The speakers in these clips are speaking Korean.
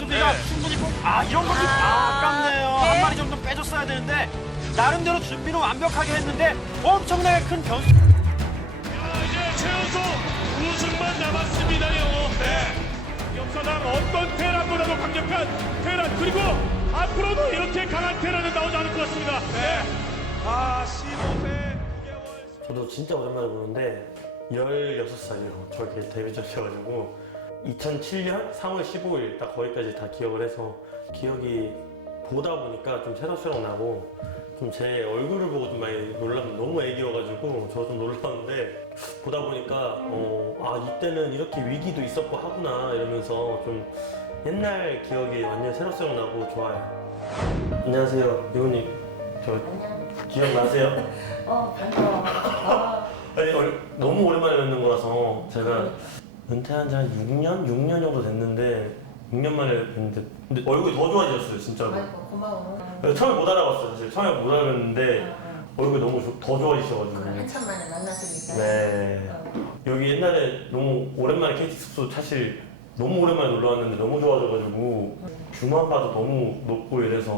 수비가 충분히 이런 것도 아깝네요. 한 마리 정도 빼줬어야 되는데 나름대로 준비는 완벽하게 했는데 엄청나게 큰 변수. 이제 최연소 우승만 남았습니다요. 역사상 어떤 테란보다도 강력한 테란, 그리고 앞으로도 이렇게 강한 테란은 나오지 않을 것 같습니다. 15세 9개월. 저도 진짜 오랜만에 보는데 16살이요. 저렇게 데뷔전이어가지고 2007년 3월 15일 딱 거기까지 다 기억을 해서 기억이 보다 보니까 좀 새록새록 나고 좀 제 얼굴을 보고 좀 많이 놀랐는데 너무 애기여가지고 저 좀 놀랐는데 보다 보니까 이때는 이렇게 위기도 있었고 하구나 이러면서 좀 옛날 기억이 완전 새록새록 나고 좋아요. 안녕하세요, 이모님. 저 기억나세요? 반가워. 아니 너무 오랜만에 뵙는 거라서 제가 은퇴한 지 한 6년 정도 됐는데 6년 만에 뵀는데 근데 얼굴이 더 좋아지셨어요 진짜로. 아이고 고마워. 처음에 못 알아봤어요 사실. 처음에 못 알아봤는데 얼굴이 너무 더 좋아지셔가지고. 그걸 한참 만에 만났으니까. 네. 여기 옛날에 너무 오랜만에 KT 숙소 사실 너무 오랜만에 놀러 왔는데 너무 좋아져가지고 뷰만 봐도 너무 높고 이래서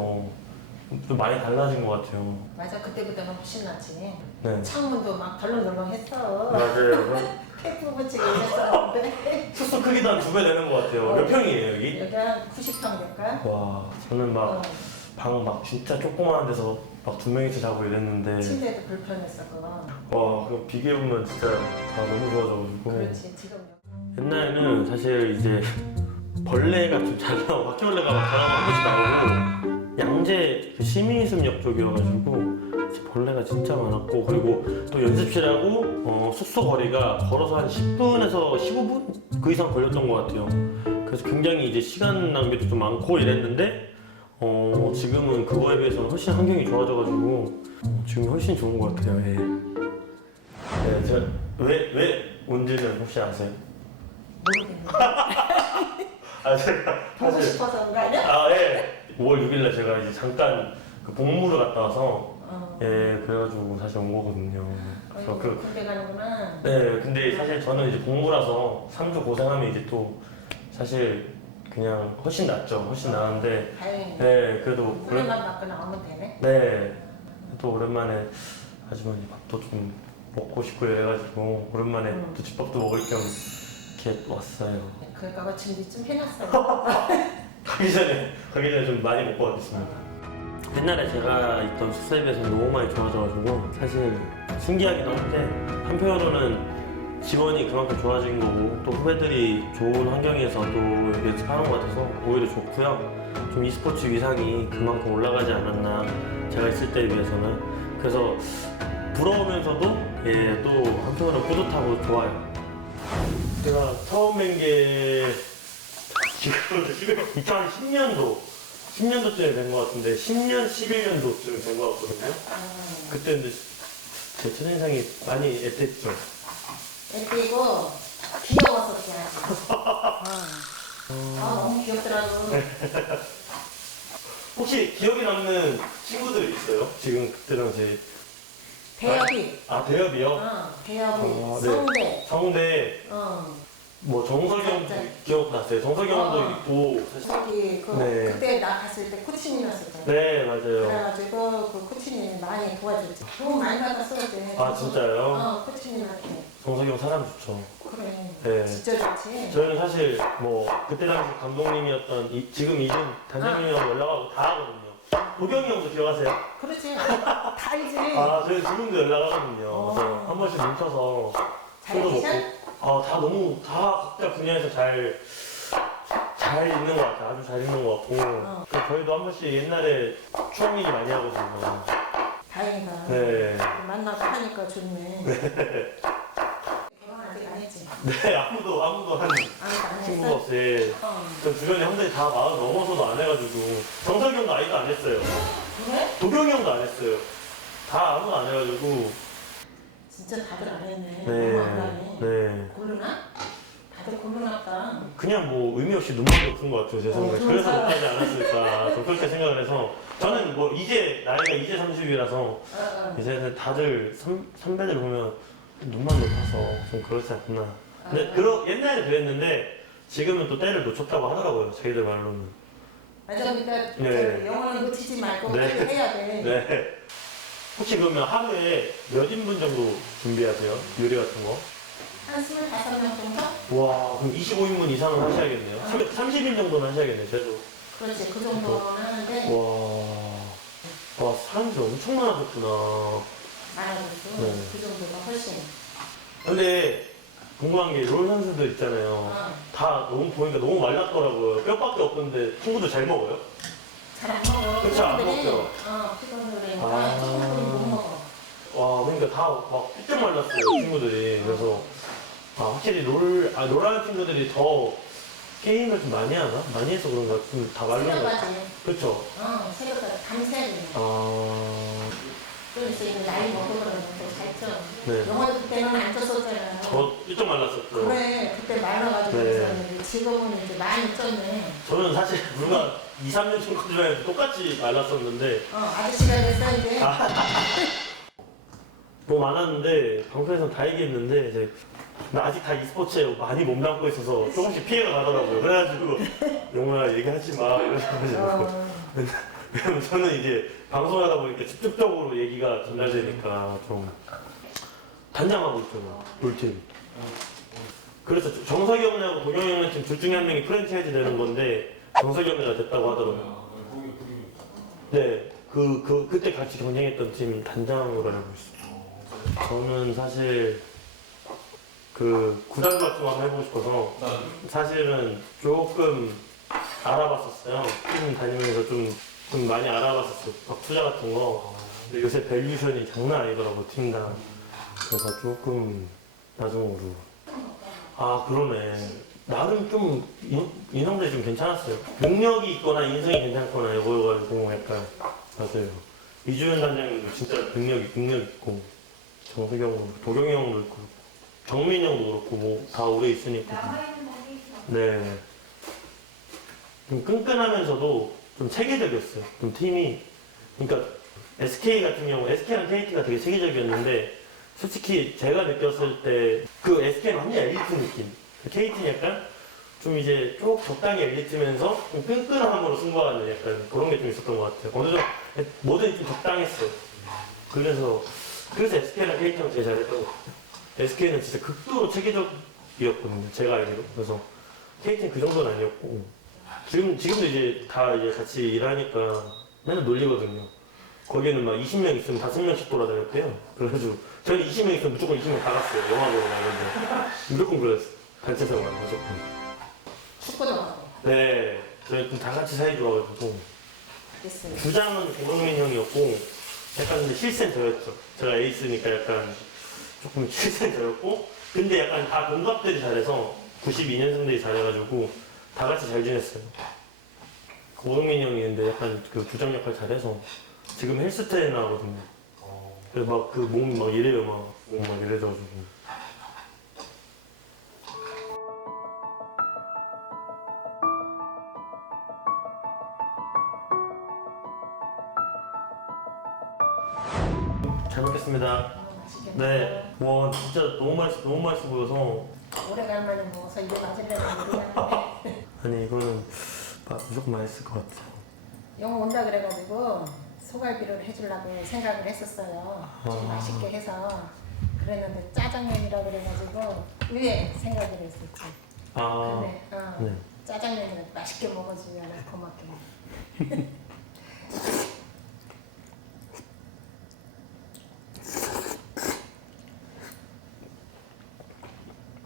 좀 많이 달라진 것 같아요. 맞아, 그때보다는 훨씬 낫지. 네. 창문도 막 덜렁덜렁했어. 맞아요. 테이프 붙이고 했었는데. 숙소 크기도 한 2배 되는 것 같아요. 몇 평이에요 여기? 여기 한 90평 될까? 와 저는 막 방 막 진짜 조그마한 데서 막 2명이서 자고 이랬는데 침대도 불편했어 그거. 와 그거 비교해보면 진짜 다 너무 좋아져가지고. 그렇지 지금. 옛날에는 사실 이제 벌레가 좀 잘 나오고 바퀴벌레가 막 저랑 한 번씩 나오고 양재 그 시민이습역 쪽이어가지고 벌레가 진짜 많았고 그리고 또 연습실하고 숙소 거리가 걸어서 한 10분에서 15분 그 이상 걸렸던 것 같아요. 그래서 굉장히 이제 시간 낭비도 좀 많고 이랬는데 지금은 그거에 비해서는 훨씬 환경이 좋아져가지고 지금 훨씬 좋은 것 같아요. 예. 네, 제가 왜 온지는 혹시 아세요? 모르겠네. 제가 보고 싶어서 그런 거 아니야? 예. 5월 6일날 제가 이제 잠깐 그 복무를 갔다 와서 예, 그래가지고 사실 온 거거든요. 그래서 군대 가는구나. 네, 근데 사실 저는 이제 복무라서 3주 고생하면 이제 또 사실 그냥 훨씬 낫죠. 훨씬 나은데 다행이네. 네, 그래도 물만 맞고 나오면 되네. 네, 또 오랜만에 아주머니 밥도 좀 먹고 싶고 이래가지고 오랜만에 또 집밥도 먹을 겸 이렇게 왔어요. 그럴까봐 준비 좀 해놨어. 가기 전에 좀 많이 먹고 가겠습니다. 옛날에 제가 있던 숙소에 비해서 너무 많이 좋아져가지고 사실 신기하기도 한데 한편으로는 직원이 그만큼 좋아진 거고 또 후배들이 좋은 환경에서 또 연습하는 것 같아서 오히려 좋고요. 좀 e스포츠 위상이 그만큼 올라가지 않았나 제가 있을 때에 비해서는. 그래서 부러우면서도 또 한편으로는 뿌듯하고 좋아요. 제가 처음 뵌 게 지금 2010년도쯤에 된 것 같은데 10년, 11년도쯤에 된 것 같거든요. 그때 근데 제 첫인상이 많이 애틋했죠. 그리고 귀여웠었지 아주. 너무 귀엽더라고. 혹시 기억에 남는 친구들 있어요? 지금 그때 당시. 대엽이. 대엽이요? 대엽이. 네. 성대. 성대, 뭐 정석영 네. 기억났어요. 정석영도 있고 사실. 저기 네. 그때 나 갔을 때 코치님이었었잖아. 네, 맞아요. 그래가지고 그 코치님이 많이 도와줬지. 돈 많이 받았어 그때. 진짜요? 코치님한테. 정석영 사람 좋죠. 그래. 네. 진짜 좋지. 저희는 사실 뭐 그때 당시 감독님이었던 지금 이준 단장님이랑 연락하고 다 하거든요. 도경이 형도 기억하세요? 그렇지. 다 알지. 저희 지금도 연락하거든요. 그래서 한 번씩 뭉쳐서 술도 먹고. 잘해주셔? 다 각자 분야에서 잘 있는 것 같아요. 아주 잘 있는 것 같고. 그래서 저희도 한 번씩 옛날에 추억 얘기 많이 하거든요. 다행이다. 네. 만나고 하니까 좋네. 결혼 아직 안 했지? 네, 아무도 한 아직 안 친구가 했어? 없이. 저 주변에 형들이 다 마흔 넘어서도 안 해가지고. 정석이 형도 아직도 안 했어요. 그래? 도경이 형도 안 했어요. 다 아무도 안 해가지고. 진짜 다들 안 했네. 네. 너무 안 가네. 네. 고르나? 다들 고르났다. 그냥 뭐 의미 없이 눈만 높은 것 같아요, 제 생각에. 그래서 진짜. 못하지 않았을까. 좀 그렇게 생각을 해서. 저는 뭐 나이가 이제 30이라서 이제 다들 선배들 보면 눈만 높아서 좀 그렇지 않구나. 근데 옛날에 그랬는데 지금은 또 때를 놓쳤다고 하더라고요. 자기들 말로는. 맞아, 그러니까 네. 영어는 놓치지 말고 네. 빨리 해야 돼. 네. 혹시 그러면 하루에 몇 인분 정도 준비하세요? 요리 같은 거? 한 25명 정도? 와, 그럼 25인분 이상은 하셔야겠네요. 30인 정도는 하셔야겠네요, 최소. 그렇지, 그 정도는 하는데 와, 사람들이 엄청 많아졌구나. 많아졌어. 네. 그 정도가 훨씬. 근데 궁금한 게 롤 선수들 있잖아요. 다 너무 보니까 너무 말랐더라고요. 뼈밖에 없던데 친구들 잘 먹어요? 잘 안 먹어. 그쵸, 안 피곤들이. 먹죠. 피곤들이 아. 조금 못 먹어. 와, 그러니까 다 막 삐쩍 말랐어요, 친구들이. 그래서 확실히 롤하는 친구들이 더 게임을 좀 많이 하나? 많이 해서 그런가? 좀 다 말른 거 같아요. 새벽까지. 그쵸? 새벽까지 밤새 그냥. 좀 있으면 나이 먹으면 또잘 쪄. 네. 영어도 그때는 안 쪘었잖아요. 더 삐쩍 말랐었죠. 그래, 그때 말라가지고 네. 그랬었는데 지금은 이제 많이 쪘네. 저는 사실 불과 2, 3년 전까지만 똑같이 말랐었는데 아저씨가 됐어 이제. 너무 많았는데 방송에서 다 얘기했는데 이제 나 아직 다 e스포츠에 많이 몸담고 있어서 조금씩 피해가 가더라고요. 그래가지고 영호야 얘기하지 마 이러셔가지고 왜냐면 저는 이제 방송하다 보니까 직접적으로 얘기가 전달되니까 좀 단장하고 있잖아요, 롤팀. 그래서 정석이 형하고 도경이 형은 지금 둘 중에 한 명이 프랜차이즈 되는 건데 정석이 형이가 됐다고 하더라고요. 네, 그때 같이 경쟁했던 팀 단장으로 알고 있어요. 저는 사실 그 구단 같은 거 한번 해보고 싶어서 사실은 조금 알아봤었어요. 팀 다니면서 좀 많이 알아봤었어요. 막 투자 같은 거. 근데 요새 밸류션이 장난 아니더라고, 팀당. 그래서 조금 나중으로. 아, 그러네. 나름 좀 인성들이 좀 괜찮았어요. 능력이 있거나 인성이 괜찮거나 이거여가지고 약간 맞아요. 이주연 단장님도 진짜 능력 있고 정석이 형도 도경이 형도 있고 정민 형도 그렇고 뭐 다 오래 있으니까. 네. 좀 끈끈하면서도 좀 체계적이었어요. 좀 팀이. 그러니까 SK 같은 경우 SK랑 KT가 되게 체계적이었는데 솔직히 제가 느꼈을 때 그 SK는 완전 엘리트 느낌. KT는 약간 좀 이제 쭉 적당히 엘리트면서 좀 끈끈함으로 승부하는 약간 그런 게 좀 있었던 것 같아요. 어느 정도 뭐든지 좀 적당했어요. 그래서 SK랑 KT랑 제일 잘했던 것 같아요. SK는 진짜 극도로 체계적이었거든요. 제가 알기로. 그래서 KT는 그 정도는 아니었고 지금도 이제 다 이제 같이 일하니까 맨날 놀리거든요. 거기에는 막 20명 있으면 5명씩 돌아다녔대요. 그래가지고 저는 20명 있으면 무조건 20명 다 갔어요. 영화 보러 가는데 무조건 그랬어요. 단체 생활 무조건. 축구도 하고. 네, 저희 다 같이 사이 좋아가지고 됐어요. 주장은 고동민 형이었고 약간 근데 실세는 저였죠. 제가 에이스니까 약간 조금 실세는 저였고 근데 약간 다 동갑들이 잘해서 92년생들이 잘해가지고 다 같이 잘 지냈어요. 고동민 형이 근데 약간 그 부장 역할 잘해서 지금 헬스트레이너 나거든요. 그래서 막 그 몸 막 이래요, 몸 막 이래져가지고. 잘 먹겠습니다. 맛있겠다. 네, 와 진짜 너무 맛있어 보여서. 오래간만에 먹어서 이제 맞으려면 모르겠는데. 아니 이거는 무조건 맛있을 것 같아. 영어 온다 그래가지고 소갈비를 해주려고 생각을 했었어요. 좀 맛있게 해서 그랬는데 짜장면이라 그래가지고 위에 생각을 했었지. 근데 네. 짜장면을 맛있게 먹어주면 고맙게.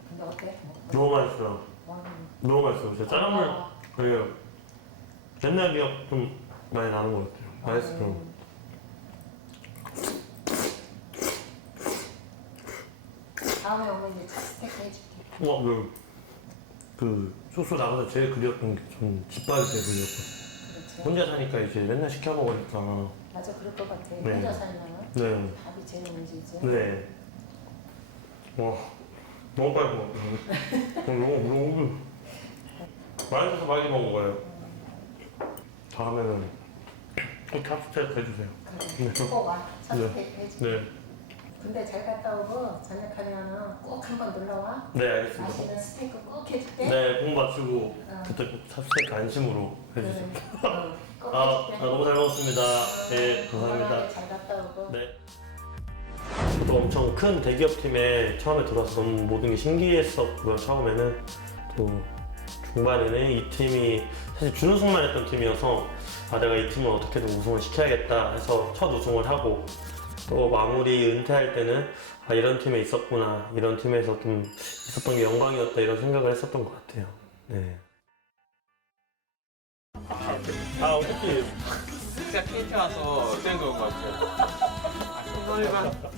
근데 어때? 너무 맛있어요. 너무 맛있어요. 진짜 짜장면 되게 옛날 기억 좀 많이 나는 것 같아요. 맛있어요. 다음에 오면 이제 스테이크 해줄게. 와, 그 소스 나가서 제일 그리웠던 게 전 집밥이 제일 그리웠거든요. 그렇지. 혼자 사니까 이제 맨날 시켜 먹으니까. 맞아, 그럴 것 같아. 네. 혼자 살면 네. 밥이 제일 문제지. 네. 와, 너무 빨리 먹었어요. 너무 맛있어서 많이 먹은 거예요. 다음에는 꼭 탑스테이크 해주세요. 그래. 꼭 와. 첫 네. 스테이크 해줄게. 네. 군대 잘 갔다 오고 저녁하면은 꼭 한번 놀러와. 네, 알겠습니다. 맛있는 스테이크 꼭 해줄게. 네, 공 맞추고 그때 꼭 찹스테이크 안심으로 해주세요. 꼭 아, 해줄게. 너무 잘 먹었습니다. 네, 감사합니다. 건강하게 잘 갔다 오고. 네. 저도 엄청 큰 대기업 팀에 처음에 들어와서 너무 모든 게 신기했었고요. 처음에는 또 중반에는 이 팀이 사실 준우승만 했던 팀이어서 아, 내가 이 팀을 어떻게든 우승을 시켜야겠다 해서 첫 우승을 하고 또 마무리 은퇴할 때는 아, 이런 팀에 있었구나, 이런 팀에서 좀 있었던 게 영광이었다 이런 생각을 했었던 것 같아요. 네. 아, 어떻게 진짜 KT 와서 땡겨온 것 같아요. 감사합니다.